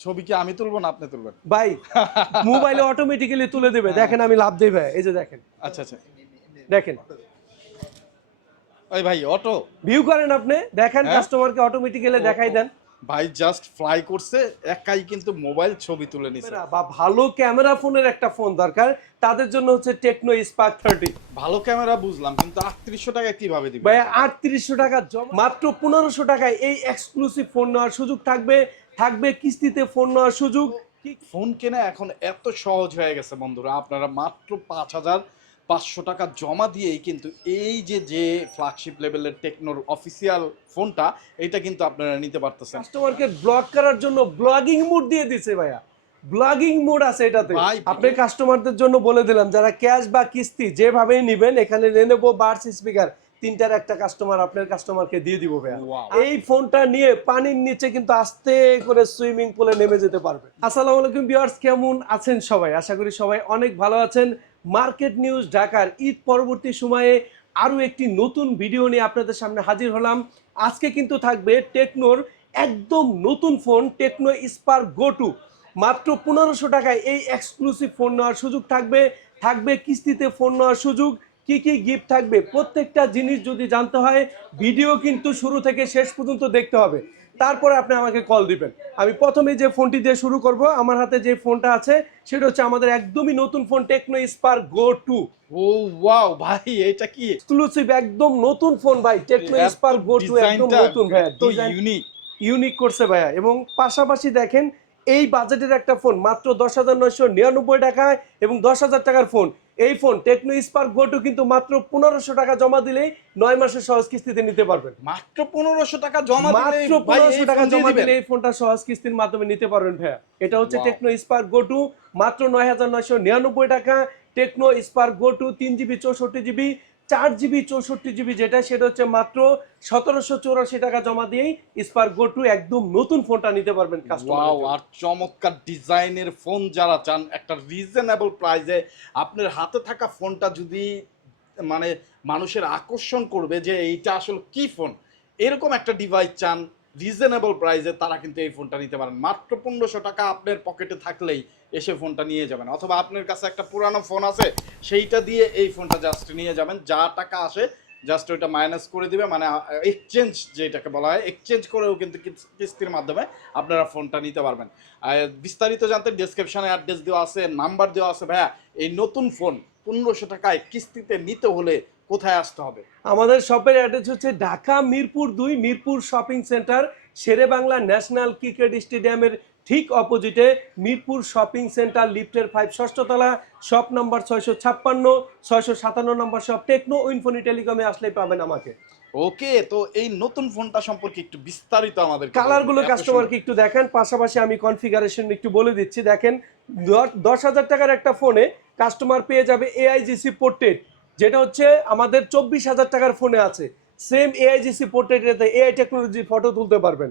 ছবি কি আমি তুলবো না আপনি তুলবেন? ভাই মোবাইলে অটোমেটিক্যালি তুলে দেবে। দেখেন আমি লাভ দেই ভাই এই যে দেখেন। আচ্ছা আচ্ছা। দেখেন। ওই ভাই অটো? ভিউ করেন আপনি দেখেন হ্যাঁ? কাস্টমারকে অটোমেটিক্যালি দেখাই দেন। ভাই জাস্ট ফ্লাই করছে একাই কিন্তু মোবাইল ছবি তুলে নিছে। বা ভালো ক্যামেরা ফোনের একটা ফোন দরকার তাদের জন্য হচ্ছে টেকনো স্পার্ক থার্টি ভালো ক্যামেরা বুঝলাম কিন্তু আটত্রিশশো টাকা কীভাবে দিবে? ভাই আটত্রিশশো টাকা মাত্র পনেরোশো টাকায় এই এক্সক্লুসিভ ফোন নেওয়ার সুযোগ থাকবে। থাকবে কিস্তিতে ফোন নেওয়ার সুযোগ। ফোন কেনা এখন এত সহজ হয়ে গেছে বন্ধুরা। আপনারা মাত্র পাঁচ হাজার পাঁচশো টাকা জমা দিয়েই কিন্তু এই যে যে ফ্ল্যাগশিপ লেভেলের টেকনোর অফিসিয়াল ফোনটা এটা কিন্তু আপনারা নিতে পারতেছেন। কাস্টমারকে ব্লক করার জন্য ব্লগিং মোড দিয়ে দিছে ভাইয়া। ব্লগিং মোড আছে এটাতে। আপনি কাস্টমারদের জন্য বলে দিলাম যারা ক্যাশ বা কিস্তি যেভাবেই নিবেন এখানে লেনেভো বার্স স্পিকার তিনটার একটা কাস্টমার আপনার কাস্টমারকে দিয়ে দিব ভাইয়া। এই ফোনটা নিয়ে পানির নিচে কিন্তু আস্তে করে সুইমিং পুলে নেমে যেতে পারবে। আসসালামু আলাইকুম ভিউয়ার্স কেমন আছেন সবাই? আশা করি সবাই অনেক ভালো আছেন। মার্কেট নিউজ ঢাকার ঈদ পরবর্তী সময়ে আরও একটি নতুন ভিডিও নিয়ে আপনাদের সামনে হাজির হলাম। আজকে কিন্তু থাকবে টেকনোর একদম নতুন phone Tecno Spark Go two মাত্র পনেরোশো টাকায় এই এক্সক্লুসিভ ফোন নেওয়ার সুযোগ থাকবে। থাকবে কিস্তিতে ফোন নেওয়ার সুযোগ। কি কি গিফট থাকবে? প্রত্যেকটা জিনিস যদি জানতে হয় ভিডিও কিন্তু শুরু থেকে শেষ পর্যন্ত দেখতে হবে। তারপরে আপনি আমাকে কল দিবেন। আমি প্রথমে যে ফোনটি দিয়ে শুরু করব আমার হাতে যে ফোনটা আছে সেটা হচ্ছে আমাদের একদমই নতুন phone Tecno Spark Go two ও ওয়াও ভাই এটা কি? এক্সক্লুসিভ একদম নতুন ফন ভাই টেকনো স্পার গো টু একদম নতুন ভাইয়া ডিজাইন ইউনিক ইউনিক করছে ভাইয়া। এবং পাশাপাশি দেখেন এই বাজেটের একটা ফোন মাত্র দশ হাজার নয়শো নিরানব্বই টাকায় এবং দশ হাজার টাকার ফোন এই ফোন টেকনো স্পার্ক গোটু কিন্তু মাত্র পনেরোশো টাকা জমা দিলেই নয় মাসের সহজ কিস্তিতে নিতে পারবেন। মাত্র পনেরোশো টাকা জমা মাত্র পনেরোশো টাকা জমা দিলে এই ফোনটা সহজ কিস্তির মাধ্যমে নিতে পারবেন ভাইয়া। এটা হচ্ছে টেকনো স্পার্ক গোটু মাত্র নয় হাজার নয়শো নিরানব্বই টাকা। টেকনো স্পার্ক গোটু তিন জিবি চৌষট্টি জিবি চার জিবি চৌষট্টি জিবি যেটা সেটা হচ্ছে মাত্র সতেরোশো চৌরাশি টাকা জমা দিয়েই স্পার্ক গোটু একদম নতুন ফোনটা নিতে পারবেন ওয়াও কাস্টমার আর চমৎকার ডিজাইনের ফোন যারা চান একটা রিজনেবল প্রাইসে আপনার হাতে থাকা ফোনটা যদি মানে মানুষের আকর্ষণ করবে যে এইটা আসলে কি ফোন এরকম একটা ডিভাইস চান রিজনেবল প্রাইসে তারা কিন্তু এই ফোনটা নিতে পারেন। মাত্র পনেরোশো টাকা আপনার পকেটে থাকলেই এসে ফোনটা নিয়ে যাবেন। অথবা আপনার কাছে একটা পুরানো ফোন আছে, সেইটা দিয়ে এই ফোনটা জাস্ট নিয়ে যাবেন। যা টাকা আসে জাস্ট ওইটা মাইনাস করে দিবে মানে এক্সচেঞ্জ যেটাকে বলা হয় এক্সচেঞ্জ করেও কিন্তু কিস্তির মাধ্যমে আপনারা ফোনটা নিতে পারবেন। বিস্তারিত জানতে ডেসক্রিপশনে অ্যাড্রেস দেওয়া আছে নাম্বার দেওয়া আছে, ভাইয়া, এই নতুন ফোন পনেরোশো টাকায় কিস্তিতে নিতে হলে কোথায় আসতে হবে? আমাদের শপের অ্যাড্রেস হচ্ছে ঢাকা মিরপুর দুই, Mirpur shopping centre Shere Bangla national cricket স্টেডিয়ামের ঠিক অপোজিটে মিরপুর শপিং সেন্টার লিফটের ফাইভ ষষ্ঠতলা শপ নাম্বার ছয়শো ছাপ্পান্ন ছয়শো সাতান্ন নম্বর শপ টেকনো ইনফোনি টেলিকমে আসলেই পাবেন আমাকে। ওকে তো এই নতুন ফোনটা সম্পর্কে একটু বিস্তারিত আমাদের কালারগুলো কাস্টমারকে একটু দেখেন পাশাপাশি আমি কনফিগারেশন একটু বলে দিচ্ছি। দেখেন দশ হাজার টাকার একটা ফোনে কাস্টমার পেয়ে যাবে এআইজিসি পোর্ট্রেট যেটা হচ্ছে আমাদের চব্বিশ হাজার টাকার ফোনে আছে। সেম এআইজিসি পোর্ট্রেটেতে এআই টেকনোলজি ফটো তুলতে পারবেন।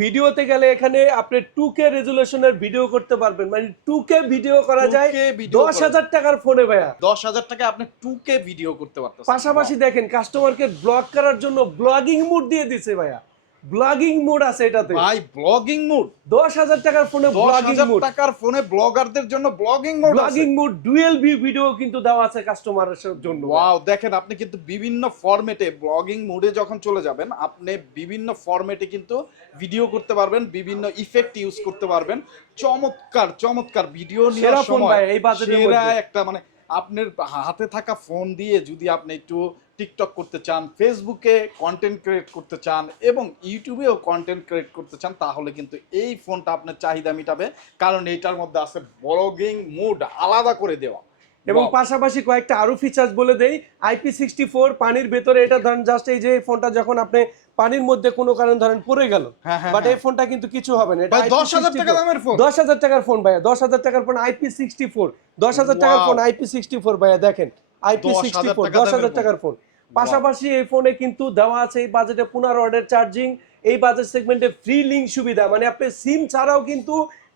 ভিডিওতে গেলে এখানে আপনি টু কে রেজুলেশনের ভিডিও করতে পারবেন। মানে টু কে ভিডিও করা যায় 2K video দশ হাজার টাকার ফোনে ভাইয়া। দশ হাজার টাকা আপনি টু কে ভিডিও করতে পারতেছেন। পাশাপাশি দেখেন কাস্টমারকে ব্লগ করার জন্য ব্লগিং মুড দিয়ে দিছে ভাইয়া। ব্লগিং মোড আছে এটাতে। ভাই ব্লগিং মোড দশ হাজার টাকার ফোনে ব্লগিং মোড টাকার ফোনে ব্লগারদের জন্য blogging mode blogging mode dual video কিন্তু দেওয়া আছে কাস্টমারের জন্য। ওয়াও দেখেন আপনি কিন্তু বিভিন্ন ফরম্যাটে ব্লগিং মোডে যখন চলে যাবেন আপনি বিভিন্ন ফরম্যাটে কিন্তু ভিডিও করতে পারবেন বিভিন্ন ইফেক্ট ইউজ করতে পারবেন। চমৎকার চমৎকার ভিডিও সেরা নেওয়ার ফোন সময় ভাই এই বাজেটের একটা মানে আপনার হাতে থাকা ফোন দিয়ে যদি আপনি একটু টিকটক করতে চান ফেসবুকে কন্টেন্ট ক্রিয়েট করতে চান এবং ইউটিউবেও কন্টেন্ট ক্রিয়েট করতে চান তাহলে কিন্তু এই ফোনটা আপনার চাহিদা মিটাবে। কারণ এইটার মধ্যে আছে ব্লগিং মোড আলাদা করে দেওয়া। এবং পাশাপাশি কয়েকটা আরও ফিচার্স বলে দেই। আইপি সিক্সটি ফোর পানির ভেতরে এটা ধরেন জাস্ট এই যে ফোনটা যখন আপনি পানির মধ্যে কোনো কারণ ধরেন পড়ে গেল হ্যাঁ, হ্যাঁ, বাট এই হ্যাঁ। ফোনটা কিন্তু কিছু হবে না। এটা দশ হাজার টাকা দামের ফোন? দশ হাজার টাকার ফোন ভাইয়া দশ হাজার টাকার ফোন আইপি সিক্সটি ফোর দশ হাজার টাকার ফোন আইপি সিক্সটি ফোর ভাইয়া দেখেন আইপি সিক্সটি ফোর দশ হাজার টাকার ফোন। পাশাপাশি এই ফোনে কিন্তু দেওয়া আছে এই বাজেটে পনেরো ওয়ার্ডের চার্জিং এই বাজেট সেগমেন্টে ফ্রি লিঙ্ক সুবিধা। মানে আপনি সিম ছাড়াও কিন্তু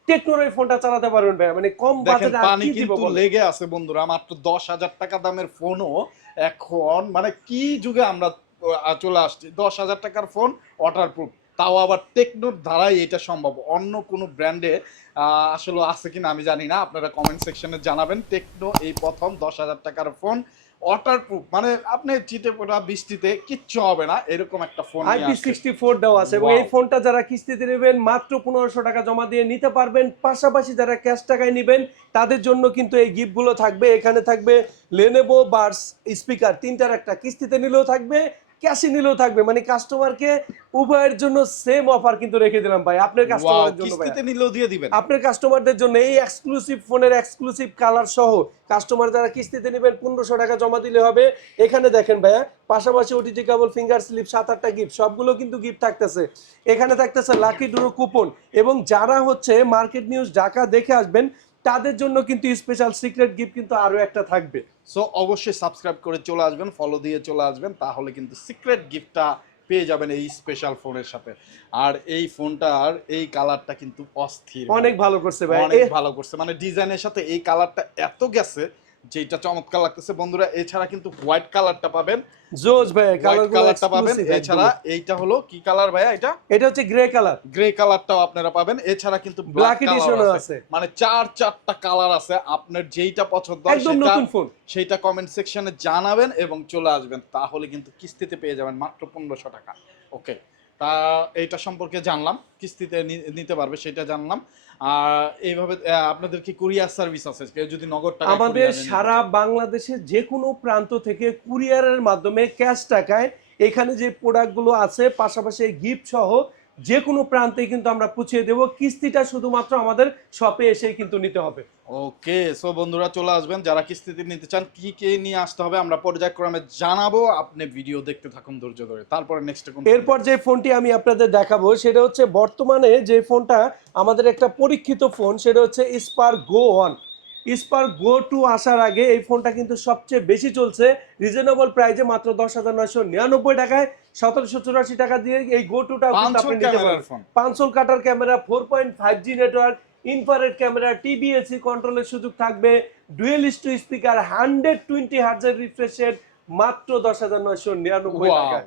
টেকনোর ফোনটা চালাতে পারবেন ভাইয়া। মানে কম বাজেটে পানি কিন্তু লেগে আছে বন্ধুরা মাত্র দশ হাজার টাকা দামের ফোনও এখন মানে কি যুগে আমরা চলে আসছি। দশ হাজার টাকার ফোন ওয়াটারপ্রুফ তাও আবার টেকনোর দ্বারাই এটা সম্ভব। অন্য কোনো ব্র্যান্ডে আসলে আছে কিনা আমি জানি না। আপনারা কমেন্ট সেকশনে জানাবেন। টেকনো এই প্রথম দশ হাজার টাকার ফোন। ওয়াটার প্রুফ মানে আপনি চিটে পড়া বৃষ্টিতে কিচ্ছু হবে না এরকম একটা ফোন আইপি সিক্সটি ফোর দেওয়া আছে এবং এই ফোনটা যারা কিস্তিতে নেবেন মাত্র পনেরোশো টাকা জমা দিয়ে নিতে পারবেন। পাশাপাশি যারা ক্যাশ টাকায় নেবেন তাদের জন্য কিন্তু এই গিফটগুলো থাকবে। এখানে থাকবে লেনেভো বার্স স্পিকার তিনটার একটা কিস্তিতে নিলেও থাকবে। ক্যাশে নিলেও থাকবে। মানে কাস্টমারকে উভয়ের জন্য সেম অফার কিন্তু রেখে দিলাম ভাই। আপনার কাস্টমারের জন্য ভাই। কিস্তিতে নিলেও দিয়ে দিবেন। আপনার কাস্টমারদের জন্য এই এক্সক্লুসিভ ফোনের এক্সক্লুসিভ কালার সহ কাস্টমার যারা কিস্তিতে নেবেন পনেরোশো টাকা জমা দিলে হবে। এখানে দেখেন ভাইয়া পাশাপাশি ওটিটি কেবল ফিঙ্গার স্লিপ সাত আটটা গিফট সবগুলো কিন্তু গিফট থাকতেছে। এখানে থাকতেছে লাকি ডুরো কুপন এবং যারা হচ্ছে মার্কেট নিউজ ঢাকা দেখে আসবেন তাদের জন্য কিন্তু স্পেশাল সিক্রেট গিফট কিন্তু আরও একটা থাকবে। সো অবশ্যই সাবস্ক্রাইব করে চলে আসবেন ফলো দিয়ে চলে আসবেন তাহলে কিন্তু সিক্রেট গিফটটা পেয়ে যাবেন এই স্পেশাল ফোনের সাথে। আর এই ফোনটার এই কালারটা কিন্তু অস্থির। অনেক ভালো করছে ভাই। অনেক ভালো করছে। মানে ডিজাইনের সাথে এই কালারটা এত গেছে যেটা চমৎকার লাগতেছে বন্ধুরা এছাড়া কিন্তু হোয়াইট কালারটা পাবেন। জোজ ভাই হোয়াইট কালার কালারটা পাবেন। এছাড়া এইটা হলো কি কালার ভাইয়া এটা? এটা হচ্ছে গ্রে কালার গ্রে কালারটাও আপনারা পাবেন। এছাড়া কিন্তু ব্ল্যাক এডিশন আছে। মানে চার চারটা কালার আছে। আপনার যেইটা পছন্দ হয় একদম নতুন ফোন সেইটা কমেন্ট সেকশনে জানাবেন এবং চলে আসবেন। তাহলে কিন্তু কিস্তিতে পেয়ে যাবেন মাত্র পনেরোশো টাকা। ওকে তা এইটা সম্পর্কে জানলাম। কিস্তিতে নিতে পারবে সেটা জানলাম। আর এইভাবে আপনাদের কি কুরিয়ার সার্ভিস আছে? যদি নগদ টাকা আমাদের সারা বাংলাদেশের যে কোনো প্রান্ত থেকে কুরিয়ারের মাধ্যমে ক্যাশ টাকায় এখানে যে প্রোডাক্টগুলো আছে পাশাপাশি গিফট সহ যে কোনো প্রান্তে কিন্তু আমরা পুছিয়ে দেব। কিস্তিটা শুধুমাত্র আমাদের শপে এসে কিন্তু নিতে হবে। ওকে সো বন্ধুরা চলে আসবেন। যারা কিস্তিতে নিতে চান কি কি নিয়ে আসতে হবে আমরা পর্যায়ক্রমে জানাব। আপনি ভিডিও দেখতে থাকুন ধৈর্য ধরে। তারপরে নেক্সট কোন এরপর যে ফোনটি আমি আপনাদের দেখাবো সেটা হচ্ছে বর্তমানে যে ফোনটা আমাদের একটা পরীক্ষিত ফোন সেটা হচ্ছে Spark Go one Spark Go two আসার আগে এই ফোনটা কিন্তু সবচেয়ে বেশি চলছে। রিজনেবল প্রাইজে মাত্র দশ হাজার নয়শো নিরানব্বই টাকায়। সতেরোশো চুরাশি টাকা দিয়ে এই গো টুটা পারেন কাটার camera four point five G network infrared camera TBAC কন্ট্রোলের সুযোগ থাকবে। ডুয়েল স্টু স্পিকার হান্ড্রেড টোয়েন্টি হার্জের রিফ্রেশের মাত্র দশ হাজার নয়শো নিরানব্বই. টাকায়।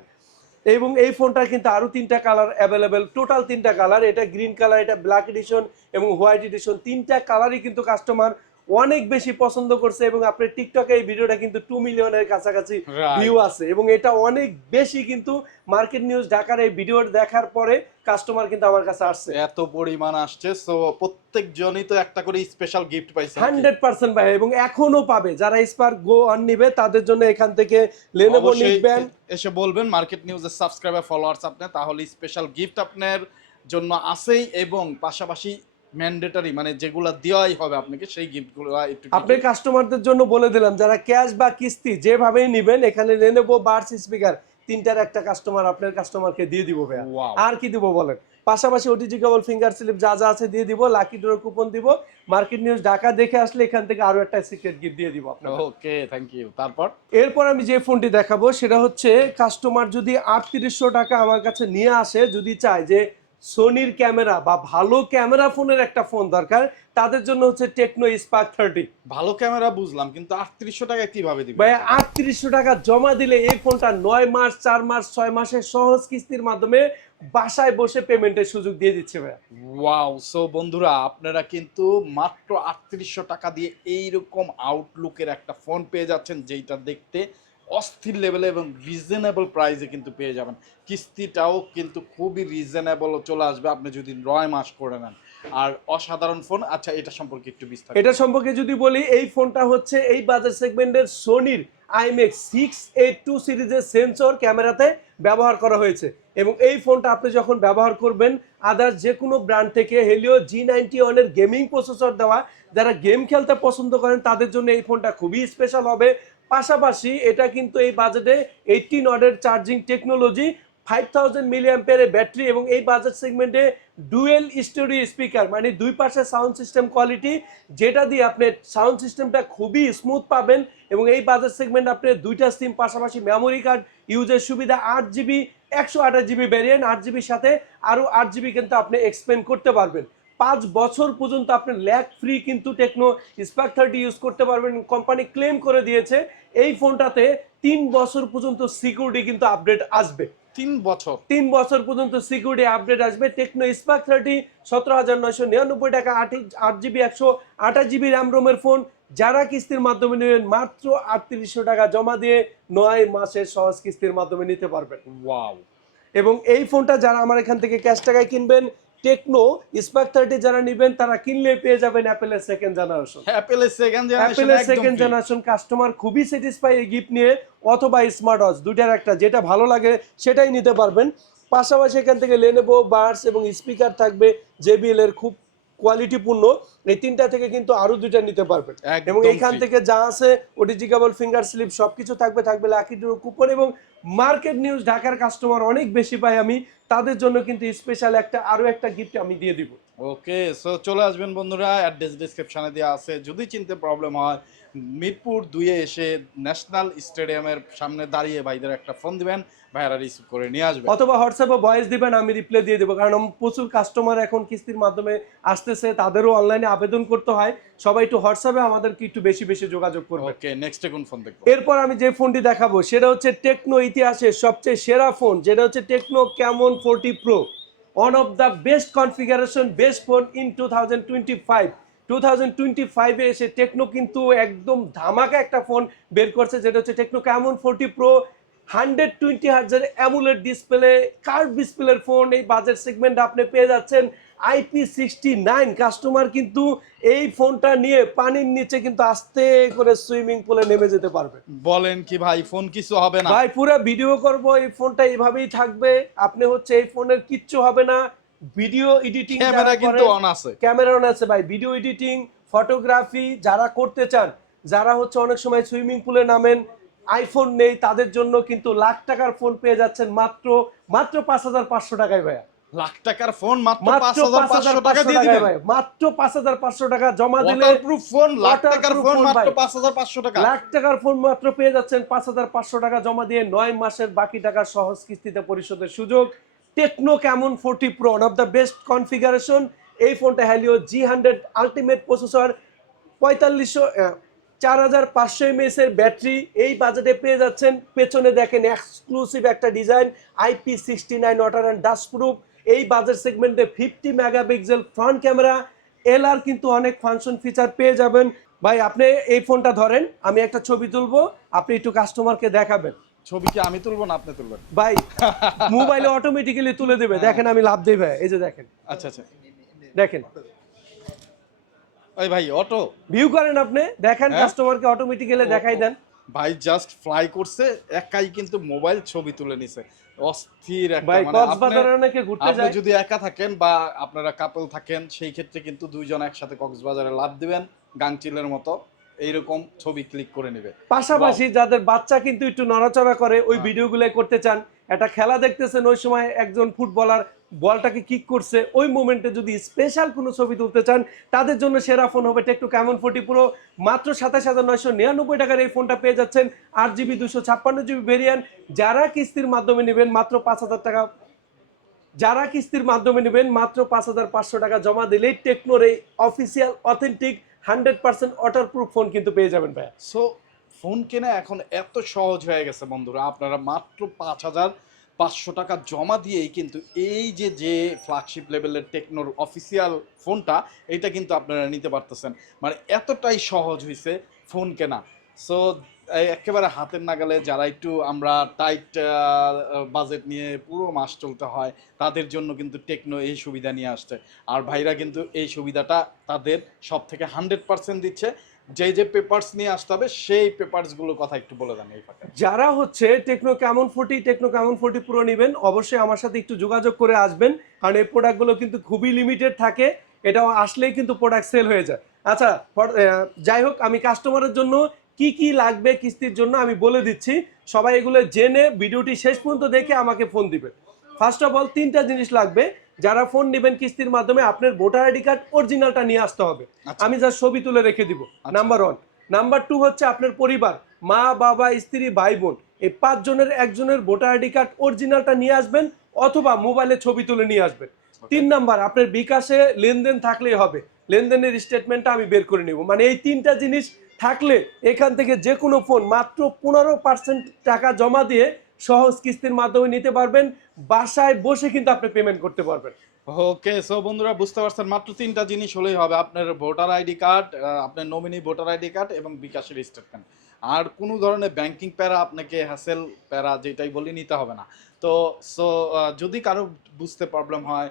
এবং এই ফোনটা কিন্তু আরও তিনটা কালার অ্যাভেলেবেল টোটাল তিনটা কালার এটা গ্রিন কালার এটা ব্ল্যাক এডিশন এবং হোয়াইট এডিশন তিনটা কালারই কিন্তু কাস্টমার অনেক বেশি পছন্দ করছে এবং আপনার টিকটকে এই ভিডিওটা কিন্তু টু মিলিয়নের কাছাকাছি ভিউ আছে এবং এটা অনেক বেশি কিন্তু মার্কেট নিউজ ঢাকার এই ভিডিও দেখার পরে কাস্টমার কিন্তু আমার কাছে আসছে। এত পরিমাণ আসছে সো প্রত্যেক জনই তো একটা করে স্পেশাল গিফট পাইছে হান্ড্রেড পার্সেন্ট ভাই এবং এখনও পাবে। যারা স্পার্ক গো অন নিবে তাদের জন্য এখান থেকে লেনোভো নিবেন এসে বলবেন মার্কেট নিউজের সাবস্ক্রাইবার ফলোয়ার্স আপনি তাহলে স্পেশাল গিফট আপনার জন্য আছেই এবং পাশাপাশি ম্যান্ডেটরি মানে যেগুলো দেওয়াই হবে আপনাকে সেই গিফটগুলো একটু আপনার কাস্টমারদের জন্য বলে দিলাম যারা ক্যাশ বা কিস্তি যেভাবেই নিবেন এখানে লেনোভো বার্স স্পিকার তিনটার একটা কাস্টমার আপনার কাস্টমারকে দিয়ে দিব ভাইয়া। আর কি দিব বলেন? পাশাপাশি ওটিজি কেবল ফিঙ্গার স্লিপ যা যা আছে দিয়ে দিব লাকি ডোর কুপন দিব। মার্কেট নিউজ ঢাকা দেখে আসলে এখান থেকে আরও একটা সিক্রেট গিফট দিয়ে দিব আপনাকে। ওকে থ্যাংক ইউ তারপর? এরপর আমি যে ফোনটি দেখাবো সেটা হচ্ছে কাস্টমার যদি আটত্রিশশো টাকা আমার কাছে নিয়ে আসে যদি চায় যে সোনির ক্যামেরা বা ভালো ক্যামেরা ফোনের একটা ফোন দরকার। তাদের জন্য হচ্ছে টেকনো স্পার্ক থার্টি ভালো ক্যামেরা বুঝলাম কিন্তু আটত্রিশশো টাকা কীভাবে দিবেন ভাই আটত্রিশশো টাকা জমা দিলে এই ফোনটা নয় মাস চার মাস ছয় মাসের সহজ কিস্তির মাধ্যমে বাসায় বসে পেমেন্টের সুযোগ দিয়ে দিচ্ছে ভাই ওয়াও সো বন্ধুরা আপনারা কিন্তু মাত্র আটত্রিশশো টাকা দিয়ে এইরকম আউটলুকের একটা ফোন পেয়ে যাচ্ছেন যেইটা দেখতে অস্থির লেভেলে এবং রিজনেবল প্রাইসে কিন্তু পেয়ে যাবেন। কিস্তিটাও কিন্তু খুবই রিজনেবল চলে আসবে, আপনি যদি নয় মাস করে নেন। আর অসাধারণ ফোন আচ্ছা এটা সম্পর্কে একটু বিস্তারিত। এটা সম্পর্কে যদি বলি, এই ফোনটা হচ্ছে এই বাজার সেগমেন্টের সোনির IMX six eight two series sensor ক্যামেরাতে ব্যবহার করা হয়েছে। এবং এই ফোনটা আপনি যখন ব্যবহার করবেন আদার যে কোনো ব্র্যান্ড থেকে হেলিও জি নাইনটি ওয়ানের গেমিং প্রসেসর দেওয়া, যারা গেম খেলতে পছন্দ করেন, তাদের জন্য এই ফোনটা খুবই স্পেশাল হবে। পাশাপাশি এটা কিন্তু এই বাজেটে এইটটি নডের চার্জিং টেকনোলজি ফাইভ থাউজেন্ড মিলিয়াম্পিয়ারের ব্যাটারি এবং এই বাজেট সেগমেন্টে ডুয়েল স্টোরি স্পিকার মানে দুই পাশে সাউন্ড সিস্টেম কোয়ালিটি যেটা দিয়ে আপনি সাউন্ড সিস্টেমটা খুবই স্মুথ পাবেন এবং এই বাজেট সেগমেন্ট আপনি দুইটা সিম পাশাপাশি মেমোরি কার্ড ইউজের সুবিধা আট জিবি একশো আঠাশ জিবি ভ্যারিয়েন্ট আট জিবির সাথে আরও আট জিবি কিন্তু আপনি এক্সপেন্ড করতে পারবেন। পাঁচ বছর পর্যন্ত আপনি ল্যাক ফ্রি কিন্তু টেকনো স্পার্ক থার্টি ইউজ করতে পারবেন। কোম্পানি ক্লেম করে দিয়েছে এই ফোনটাতে তিন বছর পর্যন্ত সিকিউরিটি কিন্তু আপডেট আসবে। তিন বছর? তিন বছর পর্যন্ত সিকিউরিটি আপডেট আসবে। টেকনো স্পার্ক থার্টি সতেরো হাজার নয়শো নিরানব্বই টাকা আট আট জিবি একশো আঠাশ জিবি র্যাম রোমের ফোন। যারা কিস্তির মাধ্যমে নেবেন মাত্র আটত্রিশশো টাকা জমা দিয়ে নয় মাসের সহজ কিস্তির মাধ্যমে নিতে পারবেন। ওয়াও। এবং এই ফোনটা যারা আমার এখান থেকে ক্যাশ টাকায় কিনবেন টেকনো স্পার্ক থার্টি যারা নেবেন তারা কিনলে পেয়ে যাবেন অ্যাপেলের সেকেন্ড জেনারেশন অ্যাপেলের সেকেন্ড অ্যাপেলের জেনারেশন সেকেন্ড জেনারেশন কাস্টমার খুবই স্যাটিসফাই এই গিফট নিয়ে অথবা স্মার্ট ওয়াচ দুইটার একটা যেটা ভালো লাগে সেটাই নিতে পারবেন। পাশাপাশি এখান থেকে লেনেভো বার্স এবং স্পিকার থাকবে জেবিএল এর খুব কোয়ালিটিপূর্ণ এই তিনটা থেকে কিন্তু আরও দুইটা নিতে পারবেন। এবং এইখান থেকে যা আছে ওটিজি কেবল ফিঙ্গার স্লিপ সবকিছু থাকবে থাকবে লাকি ড্র কুপন এবং মার্কেট নিউজ ঢাকার কাস্টমার অনেক বেশি পাই আমি তাদের জন্য কিন্তু স্পেশাল একটা আরও একটা গিফট আমি দিয়ে দিব। ওকে সো চলে আসবেন বন্ধুরা অ্যাড্রেস ডিসক্রিপশনে দেওয়া আছে। যদি চিনতে প্রবলেম হয় মিরপুর দুইয়ে এসে ন্যাশনাল স্টেডিয়ামের সামনে দাঁড়িয়ে ভাইদের একটা ফোন দিবেন। ভাইরা রিসিভ করে নিয়ে আসবে। অথবা হোয়াটসঅ্যাপে ভয়েস দিবেন আমি রিপ্লাই দিয়ে দেবো। কারণ প্রচুর কাস্টমার এখন কিস্তির মাধ্যমে আসতেছে তাদেরও অনলাইনে আবেদন করতে হয়। সবাই একটু হোয়াটসঅ্যাপে আমাদেরকে একটু বেশি বেশি যোগাযোগ করবে। ওকে নেক্সটে কোন ফোন দেখব? এরপর আমি যে ফোনটি দেখাবো সেটা হচ্ছে টেকনো ইতিহাসের সবচেয়ে সেরা ফোন যেটা হচ্ছে Tecno Camon forty Pro one of the best configuration best phone in two thousand twenty five two thousand twenty ফাইভে এসে টেকনো কিন্তু একদম ধামাকা একটা ফোন বের করছে যেটা হচ্ছে Tecno Camon forty Pro hundred twenty হার্জের AMOLED display curve ডিসপ্লের ফোন এই বাজেট সেগমেন্ট আপনি পেয়ে যাচ্ছেন আইপি সিক্সটি নাইন কাস্টমার কিন্তু এই ফোনটা নিয়ে পানির নিচে কিন্তু আস্তে করে সুইমিং পুলে নেমে যেতে পারবে। বলেন কি ভাই ফোন কিছু হবে না। ভাই পুরো ভিডিও করব এই ফোনটা এইভাবেই থাকবে। আপনি হচ্ছে এই ফোনের কিচ্ছু হবে না। ভিডিও এডিটিং ক্যামেরা কিন্তু অন আছে। ক্যামেরা অন আছে ভাই। ভিডিও এডিটিং ফটোগ্রাফি যারা করতে চান যারা হচ্ছে অনেক সময় সুইমিং পুলে নামেন আইফোন নেই তাদের জন্য কিন্তু লাখ টাকার ফোন পেয়ে যাচ্ছেন মাত্র মাত্র পাঁচ হাজার পাঁচশো টাকায় ভাইয়া। লাখ টাকার ফোন মাত্র পাঁচ হাজার পাঁচ হাজার পাঁচশো টাকা দিয়ে দিবেন মাত্র পাঁচ হাজার পাঁচশো টাকা জমা দিলে ফোন লাখ টাকার ফোন মাত্র পাঁচ হাজার পাঁচশো টাকা। লাখ টাকার ফোন মাত্র পেয়ে যাচ্ছেন পাঁচ হাজার পাঁচশো টাকা জমা দিয়ে নয় মাসের বাকি টাকা সহজ কিস্তিতে পরিশোধের সুযোগ। Tecno Camon forty Pro of the best configuration এই ফোনটা Helio G hundred ultimate processor পঁয়তাল্লিশশো চার হাজার পাঁচশো এমএস এর ব্যাটারি এই বাজেটে পেয়ে যাচ্ছেন। পেছনে দেখেন এক্সক্লুসিভ একটা design IP sixty nine water and dust proof এই বাজেট সেগমেন্টে fifty megapixel front camera L R কিন্তু অনেক ফাংশন ফিচার পেয়ে যাবেন। ভাই আপনি এই ফোনটা ধরেন আমি একটা ছবি তুলবো আপনি একটু কাস্টমারকে দেখাবেন। ছবি কি আমি তুলবো না আপনি তুলবেন? ভাই মোবাইলে অটোমেটিক্যালি তুলে দেবে। দেখেন আমি লাভ দেবে ভাই এই যে দেখেন। আচ্ছা আচ্ছা। দেখেন। ওই ভাই অটো ভিউ করেন আপনি দেখেন হ্যাঁ? কাস্টমারকে অটোমেটিক্যালি দেখাই দেন। ভাই জাস্ট ফ্লাই করছে একাই কিন্তু মোবাইল ছবি তুলে নিছে। অস্থির একটা মানে ঘুরতে যায়। যদি একা থাকেন বা আপনারা কাপল থাকেন সেই ক্ষেত্রে কিন্তু দুইজন একসাথে কক্সবাজারে লাভ দিবেন গাংচিলের মতো। এইরকম ছবি ক্লিক করে নেবে। পাশাপাশি যাদের বাচ্চা কিন্তু একটু নড়াচড়া করে ওই হ্যাঁ। ভিডিওগুলো করতে চান একটা খেলা দেখতেছেন ওই সময় একজন ফুটবলার বলটাকে কিক করছে, ওই মোমেন্টে যদি স্পেশাল কোনো ছবি তুলতে চান, তাদের জন্য সেরা ফোন হবে টেকটু ক্যামন ফোর্টি পুরো মাত্র সাতাশ হাজার নয়শো নিরানব্বই টাকার এই ফোনটা পেয়ে যাচ্ছেন আট জিবি দুশো ছাপ্পান্ন জিবি ভেরিয়েন্ট যারা কিস্তির মাধ্যমে নেবেন, মাত্র পাঁচ হাজার টাকা। যারা কিস্তির মাধ্যমে নেবেন, মাত্র পাঁচ হাজার পাঁচশো টাকা জমা দিলেই টেকনোর এই official authentic hundred percent waterproof phone কিন্তু পেয়ে যাবেন ভাইয়া। সো ফোন কেনা এখন এত সহজ হয়ে গেছে বন্ধুরা। আপনারা মাত্র পাঁচ হাজার পাঁচশো টাকা জমা দিয়েই কিন্তু এই যে যে ফ্ল্যাগশিপ লেভেলের টেকনোর অফিসিয়াল ফোনটা এটা কিন্তু আপনারা নিতে পারতেছেন। মানে এতটাই সহজ হয়েছে ফোন কেনা। সো একেবারে হাতের নাগালে যারা একটু আমরা টাইট বাজেট নিয়ে পুরো মাস চলতে হয়, তাদের জন্য কিন্তু টেকনো এই সুবিধা নিয়ে আসছে। আর ভাইরা কিন্তু এই সুবিধাটা তাদের সব থেকে হান্ড্রেড পার্সেন্ট দিচ্ছে। যে যে পেপারস নিয়ে আসতে হবে, সেই পেপারসগুলোর কথা একটু বলে দেন এই যারা হচ্ছে টেকনো কেমন ফোর্টি টেকনো কেমন ফোর্টি পুরো নেবেন, অবশ্যই আমার সাথে একটু যোগাযোগ করে আসবেন, কারণ এই প্রোডাক্টগুলো কিন্তু খুবই লিমিটেড থাকে, এটাও আসলেই কিন্তু প্রোডাক্ট সেল হয়ে যায়। আচ্ছা যাই হোক, আমি কাস্টমারের জন্য কি কি লাগবে কিস্তির জন্য আমি বলে দিচ্ছি। সবাই এগুলো জেনে ভিডিওটি শেষ পর্যন্ত দেখে আমাকে ফোন দিবেন। ফার্স্ট অফ অল তিনটা জিনিস লাগবে। যারা ফোন নেবেন কিস্তির মাধ্যমে আপনার ভোটার আইডি কার্ড অরিজিনালটা নিয়ে আসতে হবে। আচ্ছা। আমি যা ছবি তুলে রেখে দিব। নাম্বার ওয়ান নাম্বার টু হচ্ছে আপনার পরিবার। মা বাবা স্ত্রী ভাই বোন। এই পাঁচজনের একজনের ভোটার আইডি কার্ড অরিজিনালটা নিয়ে আসবেন অথবা মোবাইলে ছবি তুলে নিয়ে আসবেন। তিন নাম্বার আপনার বিকাশে লেনদেন থাকলেই হবে। লেনদেনের স্টেটমেন্টটা আমি বের করে নেব। মানে এই তিনটা জিনিস থাকলে এখান থেকে যে কোনো ফোন মাত্র পনেরো পার্সেন্ট টাকা জমা দিয়ে সহজ কিস্তির মাধ্যমে নিতে পারবেন। বাসায় বসে কিন্তু আপনি পেমেন্ট করতে পারবেন। ওকে সো বন্ধুরা বুঝতে পারছেন মাত্র তিনটা জিনিস হলেই হবে আপনার ভোটার আইডি কার্ড আপনার নমিনি ভোটার আইডি কার্ড এবং বিকাশের স্টেটমেন্ট আর কোনো ধরনের ব্যাংকিং প্যারা আপনাকে হ্যাসেল প্যারা যেটাই বলি নিতে হবে না। তো সো যদি কারও বুঝতে প্রবলেম হয়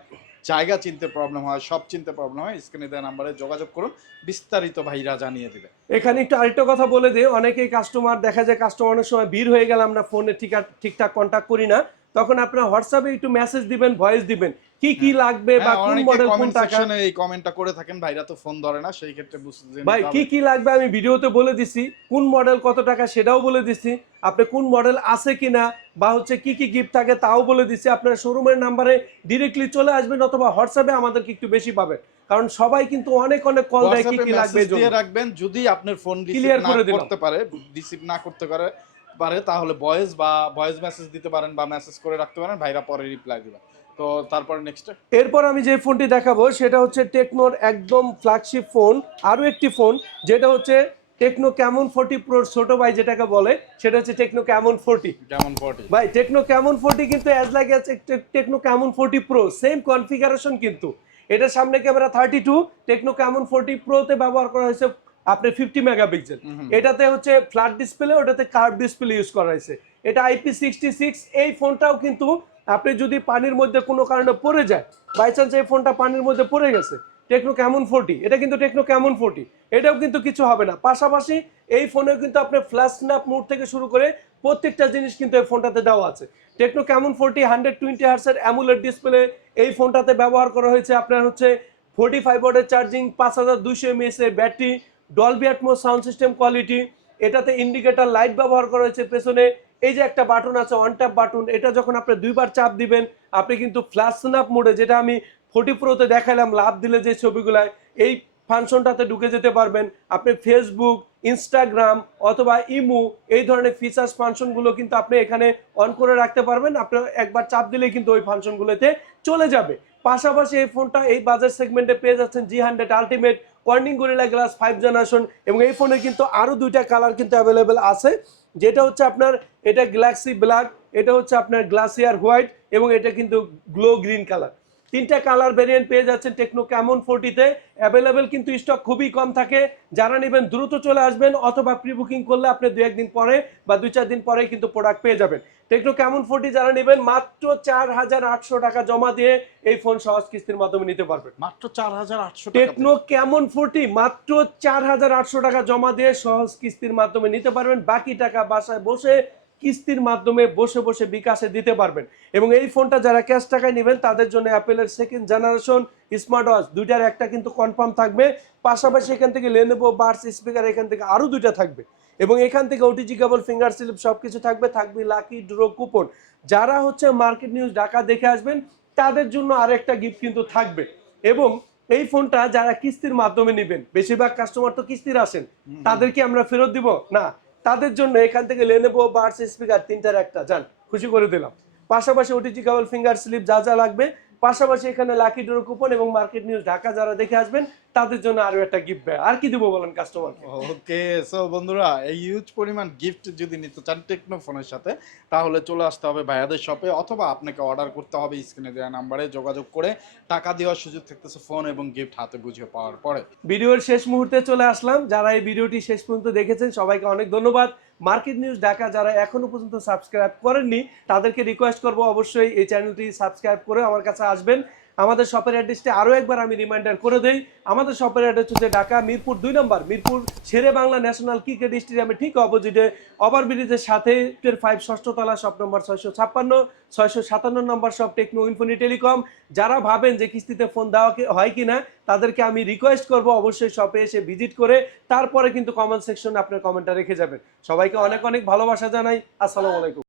জায়গা চিনতে প্রবলেম হয় সব চিনতে প্রবলেম হয় স্ক্রিনে দেওয়া নাম্বারে যোগাযোগ করুন বিস্তারিত ভাইরা জানিয়ে দিবে। এখানে একটু আরেকটা কথা বলে দিই অনেকেই কাস্টমার দেখা যায় কাস্টমার অনেক সময় ভিড় হয়ে গেলে আমরা ফোনে ঠিক ঠিকঠাক কন্ট্যাক্ট করি না। তখন আপনার হোয়াটসঅ্যাপে একটু মেসেজ দিবেন ভয়েস দিবেন কি কি লাগবে বা হ্যাঁ, কোন মডেল কোন টাকা? এই কমেন্টটা করে থাকেন ভাইরা তো ফোন ধরে না সেই ক্ষেত্রে বুঝতে ভাই কি কি লাগবে আমি ভিডিওতে বলে দিছি কোন মডেল কত টাকা সেটাও বলে দিছি আপনি কোন মডেল আছে কিনা বা হচ্ছে কি কি গিফট থাকে তাও বলে দিছি আপনার শোরুমের নাম্বারে ডিরেক্টলি চলে আসবেন অথবা হোয়াটসঅ্যাপে আমাদেরকে একটু বেশি পাবেন। কারণ সবাই কিন্তু অনেক অনেক কল দেয় কি কি লাগবে দিয়ে রাখবেন যদি আপনার ফোন না করে। করতে পারে রিসিভ না করতে পারে পারে তাহলে ভয়েস বা ভয়েস মেসেজ দিতে পারেন বা মেসেজ করে রাখতে পারেন ভাইরা পরে রিপ্লাই দিবেন তো তারপর নেক্সট এরপর আমি যে ফোনটি দেখাবো সেটা হচ্ছে টেকনোর একদম ফ্ল্যাগশিপ ফোন আরও একটি ফোন যেটা হচ্ছে টেকনো ক্যামন ফোর্টি প্রো ছোট ভাই যেটাকে বলে সেটা হচ্ছে Tecno Camon forty Camon forty ভাই টেকনো ক্যামন ফোর্টি কিন্তু as like Tecno Camon forty Pro same configuration কিন্তু। এটার সামনে camera thirty two Tecno Camon forty প্রোতে ব্যবহার করা হয়েছে আপনার ফিফটি মেগাপিক্সেল এটাতে হচ্ছে ফ্ল্যাট ডিসপ্লে ওটাতে কার্ভ ডিসপ্লে ইউজ করা হয়েছে। এটা আইপি সিক্সটি সিক্স এই ফোনটাও কিন্তু আপনি যদি পানির মধ্যে কোনো কারণে পড়ে যায় বাই চান্স এই ফোনটা পানির মধ্যে পড়ে গেছে টেকনো ক্যামন ফোর্টি এটা কিন্তু টেকনো ক্যামন ফোর্টি এটাও কিন্তু কিছু হবে না। পাশাপাশি এই ফোনেও কিন্তু আপনার ফ্ল্যাশ স্ন্যাপ মোড থেকে শুরু করে প্রত্যেকটা জিনিস কিন্তু এই ফোনটাতে দেওয়া আছে। Tecno Camon forty hundred twenty হার্সের AMOLED display এই ফোনটাতে ব্যবহার করা হয়েছে। আপনার হচ্ছে ফোর্টি ফাইভ ওয়াটের চার্জিং পাঁচ হাজার দুইশো এমএস এর battery Dolby Atmos sound system quality এটাতে ইন্ডিকেটার লাইট ব্যবহার করা হয়েছে পেছনে। এই যে একটা বাটন আছে অন ট্যাপ বাটন এটা যখন আপনি দুইবার চাপ দিবেন, আপনি কিন্তু ফ্ল্যাশ স্ন্যাপ মোডে যেটা আমি ফোর্টি প্রোতে দেখালাম লাভ দিলে যে ছবিগুলায়, এই ফাংশনটাতে ঢুকে যেতে পারবেন। আপনি ফেসবুক ইনস্টাগ্রাম অথবা ইমো এই ধরনের ফিচার্স ফাংশনগুলো কিন্তু আপনি এখানে অন করে রাখতে পারবেন। আপনি একবার চাপ দিলেই কিন্তু ওই ফাংশনগুলোতে চলে যাবে। পাশাপাশি এই ফোনটা এই বাজার সেগমেন্টে পেয়ে যাচ্ছেন G hundred ultimate Corning Gorilla glass five generation এবং এই ফোনে কিন্তু আরও দুইটা কালার কিন্তু অ্যাভেলেবেল আছে। যেটা হচ্ছে আপনার, এটা গ্ল্যাক্সি ব্ল্যাক এটা হচ্ছে আপনার গ্লাসিয়ার হোয়াইট এবং এটা কিন্তু গ্লো গ্রিন কালার তিনটা কালার ভেরিয়েন্ট পেয়ে যাচ্ছেন টেকনো ক্যামন ফোর্টিতে অ্যাভেলেবেল কিন্তু স্টক খুবই কম থাকে। যারা নেবেন দ্রুত চলে আসবেন অথবা প্রি বুকিং করলে আপনি দু একদিন পরে বা দুই চার দিন পরে কিন্তু প্রোডাক্ট পেয়ে যাবেন। টেকনো ক্যামন ফোর্টি যারা নেবেন মাত্র চার হাজার আটশো টাকা জমা দিয়ে এই ফোন সহজ কিস্তির মাধ্যমে নিতে পারবেন। মাত্র চার হাজার আটশো টেকনো কেমন ফোর্টি মাত্র চার হাজার আটশো টাকা জমা দিয়ে সহজ কিস্তির মাধ্যমে নিতে পারবেন। বাকি টাকা বাসায় বসে কিস্তির মাধ্যমে বসে বসে বিকাশে দিতে পারবেন। এবং এই ফোনটা যারা ক্যাশ টাকায় নেবেন তাদের জন্য অ্যাপেলের সেকেন্ড জেনারেশন স্মার্ট ওয়াচ দুইটার একটা কিন্তু কনফার্ম থাকবে। পাশাপাশি এখান থেকে লেনেভো বার্স স্পিকার এখান থেকে আরও দুইটা থাকবে। এবং এখান থেকে ওটিজি কেবল ফিঙ্গার স্লিপ সব কিছু থাকবে। থাকবে লাকি ড্র কুপন যারা হচ্ছে মার্কেট নিউজ ঢাকা দেখে আসবেন তাদের জন্য আরেকটা গিফট কিন্তু থাকবে। এবং এই ফোনটা যারা কিস্তির মাধ্যমে নেবেন বেশিরভাগ কাস্টমার তো কিস্তির আসেন তাদেরকে আমরা ফেরত দিব? না। তাদের জন্য এখান থেকে লেনেভো বার্স স্পিকার তিনটার একটা, যান, খুশি করে দিলাম। পাশাপাশি ওটিজি কেবল ফিঙ্গার স্লিপ যা যা লাগবে পাশাপাশি এখানে লাকি ডোর কুপন এবং মার্কেট নিউজ ঢাকা যারা দেখে আসবেন তাদের জন্য আরও একটা গিফট আর কি দিব বলেন কাস্টমারকে ওকে সো বন্ধুরা এই ইউজ পরিমাণ গিফট যদি নিতে চান টেকনো ফোনের সাথে তাহলে চলে আসতে হবে ভাইয়াদের শপে অথবা আপনাকে অর্ডার করতে হবে স্ক্রিনে দেওয়া নাম্বারে যোগাযোগ করে টাকা দেওয়ার সুযোগ থাকতেছে ফোন এবং গিফট হাতে বুঝে পাওয়ার পরে। ভিডিওর শেষ মুহূর্তে চলে আসলাম। যারা এই ভিডিওটি শেষ পর্যন্ত দেখেছেন সবাইকে অনেক ধন্যবাদ। মার্কেট নিউজ ঢাকা যারা এখনও পর্যন্ত সাবস্ক্রাইব করেননি, তাদেরকে রিকোয়েস্ট করব অবশ্যই এই চ্যানেলটি সাবস্ক্রাইব করে আমার কাছে আসবেন। আমাদের শপের অ্যাড্রেসটি আরও একবার আমি রিমাইন্ডার করে দেই। আমাদের শপের অ্যাড্রেস হচ্ছে ঢাকা, মিরপুর দুই নম্বর। মিরপুর শেরে বাংলা ন্যাশনাল ক্রিকেট স্টেডিয়ামে ঠিক অপোজিটে ওভারব্রিজের সাথে ফাইভ ষষ্ঠতলা শপ নম্বর ছয়শো ছাপ্পান্ন, ছয়শো সাতান্ন নম্বর শপ টেকনো ইনফোনি টেলিকম যারা ভাবেন যে কিস্তিতে ফোন দেওয়া হয় কি- কিনা তাদেরকে আমি রিকোয়েস্ট করব অবশ্যই শপে এসে ভিজিট করে, তারপরে কিন্তু কমেন্ট সেকশনে আপনার কমেন্টটা রেখে যাবেন। সবাইকে অনেক অনেক ভালোবাসা জানাই। আসসালামু আলাইকুম।